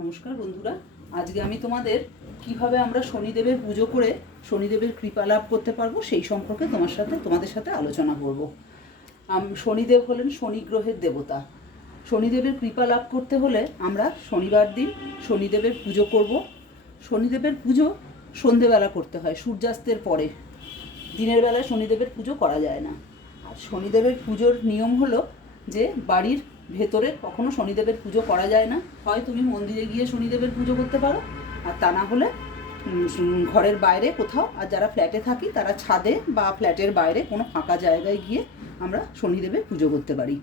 নমস্কার বন্ধুরা, আজকে আমি তোমাদের কিভাবে আমরা শনিদেবের পুজো করে শনিদেবের কৃপা লাভ করতে পারবো সেই সম্পর্কে তোমাদের সাথে আলোচনা করব। শনিদেব হলেন শনি গ্রহের দেবতা। শনিদেবের কৃপা লাভ করতে হলে আমরা শনিবার দিন শনিদেবের পুজো করব। শনিদেবের পুজো সন্ধেবেলা করতে হয়, সূর্যাস্তের পরে। দিনের বেলায় শনিদেবের পুজো করা যায় না। আর শনিদেবের পুজোর নিয়ম হলো যে বাড়ির ভেতরে কখনো শনিদেবের পুজো করা যায় না। হয় তুমি মন্দিরে গিয়ে শনিদেবের পুজো করতে পারো, আর তা না হলে ঘরের বাইরে কোথাও। আর যারা ফ্ল্যাটে থাকি তারা ছাদে বা ফ্ল্যাটের বাইরে কোনো ফাঁকা জায়গায় গিয়ে আমরা শনিদেবের পুজো করতে পারি।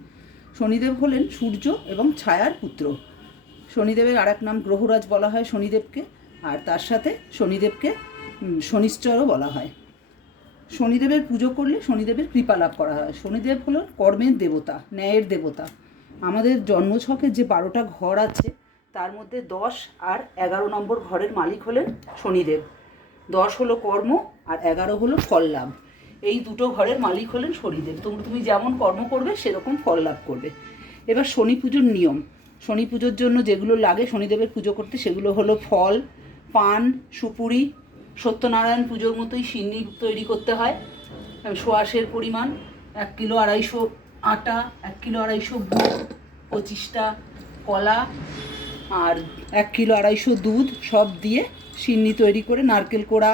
শনিদেব হলেন সূর্য এবং ছায়ার পুত্র। শনিদেবের আর এক নাম গ্রহরাজ বলা হয় শনিদেবকে, আর তার সাথে শনিদেবকে শনিশ্চরও বলা হয়। শনিদেবের পুজো করলে শনিদেবের কৃপা লাভ করা হয়। শনিদেব হলো কর্মের দেবতা, ন্যায়ের দেবতা। আমাদের জন্মছকে যে 12টা ঘর আছে তার মধ্যে 10 আর 11 নম্বর ঘরের মালিক হলেন শনিদেব। 10 হলো কর্ম আর 11 হলো ফল লাভ। এই দুটো ঘরের মালিক হলেন শনিদেব। তুমি যেমন কর্ম করবে সেরকম ফল লাভ করবে। এবার শনি পুজোর নিয়ম। শনি পুজোর জন্য যেগুলো লাগে শনিদেবের পুজো করতে, সেগুলো হলো ফল, পান, সুপুরি। সত্যনারায়ণ পুজোর মতোই সিন্নি তৈরি করতে হয়। সোয়াশের পরিমাণ 1 কিলো 250 আটা, 1 কিলো 250 গুড়, 25টা কলা আর 1 কিলো 250 দুধ সব দিয়ে সিন্নি তৈরি করে, নারকেল কোড়া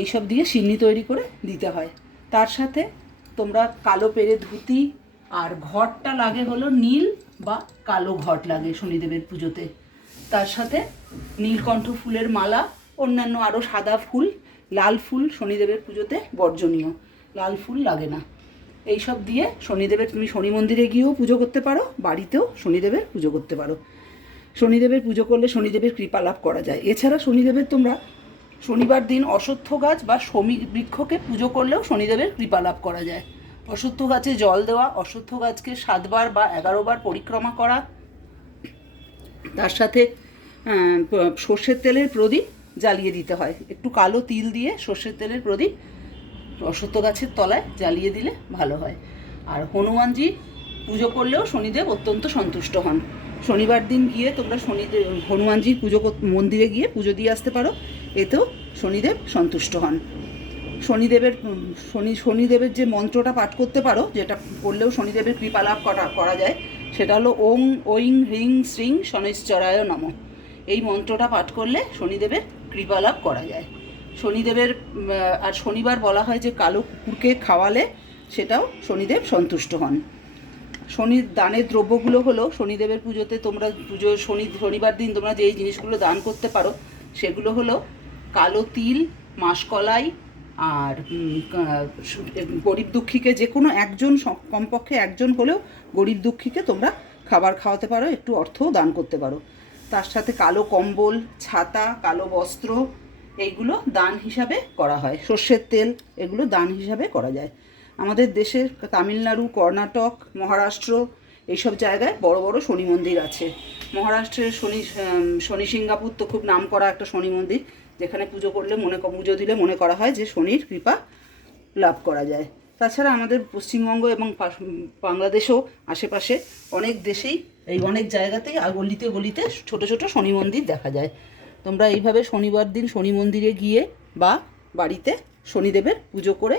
এইসব দিয়ে সিন্নি তৈরি করে দিতে হয়। তার সাথে তোমরা কালো পেরে ধুতি, আর ঘটটা লাগে হলো নীল বা কালো ঘট লাগে শনিদেবের পুজোতে। তার সাথে নীলকণ্ঠ ফুলের মালা, অন্যান্য আরও সাদা ফুল, লাল ফুল শনিদেবের পুজোতে বর্জনীয়, লাল ফুল লাগে না। এইসব দিয়ে শনিদেবের তুমি শনি মন্দিরে গিয়েও পুজো করতে পারো, বাড়িতেও শনিদেবের পুজো করতে পারো। শনিদেবের পুজো করলে শনিদেবের কৃপা লাভ করা যায়। এছাড়া শনিদেবের তোমরা শনিবার দিন অশ্বত্থ গাছ বা শমী বৃক্ষকে পুজো করলেও শনিদেবের কৃপা লাভ করা যায়। অশ্বত্থ গাছে জল দেওয়া, অশ্বত্থ গাছকে 7 বার বা 11 বার পরিক্রমা করা, তার সাথে সর্ষের তেলের প্রদীপ জ্বালিয়ে দিতে হয়। একটু কালো তিল দিয়ে সর্ষের তেলের প্রদীপ অশ্বত্থ গাছের তলায় জ্বালিয়ে দিলে ভালো হয়। আর হনুমানজি পুজো করলেও শনিদেব অত্যন্ত সন্তুষ্ট হন। শনিবার দিন গিয়ে তোমরা হনুমানজির মন্দিরে গিয়ে পুজো দিয়ে আসতে পারো, এতেও শনিদেব সন্তুষ্ট হন। শনিদেবের যে মন্ত্রটা পাঠ করতে পারো, যেটা করলেও শনিদেবের কৃপা লাভ করা যায়, সেটা হলো ওং ঐং হ্রিং শ্রীং শনিশ্চরায় নমঃ। এই মন্ত্রটা পাঠ করলে শনিদেবের কৃপা লাভ করা যায়। শনিদেবের আর শনিবার বলা হয় যে কালো কুকুরকে খাওয়ালে সেটাও শনিদেব সন্তুষ্ট হন। শনির দানের দ্রব্যগুলো হলো শনিদেবের পুজোতে তোমরা শনিবার দিন তোমরা যেই জিনিসগুলো দান করতে পারো সেগুলো হলো কালো তিল, মাসকলাই, আর গরিব দুঃখীকে যে কোনো একজন, কমপক্ষে একজন হলেও গরিব দুঃখীকে তোমরা খাবার খাওয়াতে পারো, একটু অর্থও দান করতে পারো। তার সাথে কালো কম্বল, ছাতা, কালো বস্ত্র এইগুলো দান হিসাবে করা হয়। সর্ষের তেল এগুলো দান হিসাবে করা যায়। আমাদের দেশের তামিলনাড়ু, কর্ণাটক, মহারাষ্ট্র এইসব জায়গায় বড় বড় শনি মন্দির আছে। মহারাষ্ট্রের শনি সিঙ্গাপুর তো খুব নাম করা একটা শনি মন্দির, যেখানে পুজো দিলে মনে করা হয় যে শনির কৃপা লাভ করা যায়। তাছাড়া আমাদের পশ্চিমবঙ্গ এবং বাংলাদেশেও আশেপাশে অনেক দেশেই অনেক জায়গাতেই গলিতে গলিতে ছোট ছোট শনি মন্দির দেখা যায়। তোমরা এইভাবে শনিবার দিন শনি মন্দিরে গিয়ে বা বাড়িতে শনিদেবের পুজো করে,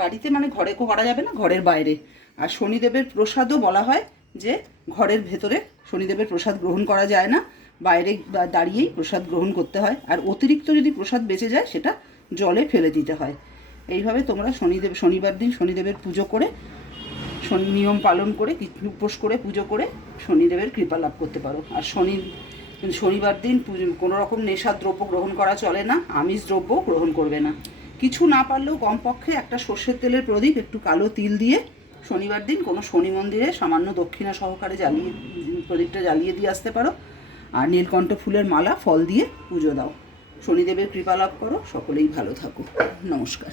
বাড়িতে মানে ঘরে করা যাবে না, ঘরের বাইরে। আর শনিদেবের প্রসাদও বলা হয় যে ঘরের ভেতরে শনিদেবের প্রসাদ গ্রহণ করা যায় না, বাইরে দাঁড়িয়েই প্রসাদ গ্রহণ করতে হয়। আর অতিরিক্ত যদি প্রসাদ বেঁচে যায় সেটা জলে ফেলে দিতে হয়। এইভাবে তোমরা শনিবার দিন শনিদেবের পুজো করে, নিয়ম পালন করে, উপোস করে পুজো করে শনিদেবের কৃপা লাভ করতে পারো। আর শনিবার দিন কোনো রকম নেশার দ্রব্য গ্রহণ করা চলে না, আমিষ দ্রব্য গ্রহণ করবে না। কিছু না পারলেও কমপক্ষে একটা সর্ষের তেলের প্রদীপ, একটু কালো তিল দিয়ে শনিবার দিন কোনো শনি মন্দিরে সামান্য দক্ষিণা সহকারে প্রদীপটা জ্বালিয়ে দিয়ে আসতে পারো। আর নীলকণ্ঠ ফুলের মালা, ফল দিয়ে পুজো দাও। শনিদেবের কৃপা লাভ করো। সকলেই ভালো থাকো। নমস্কার।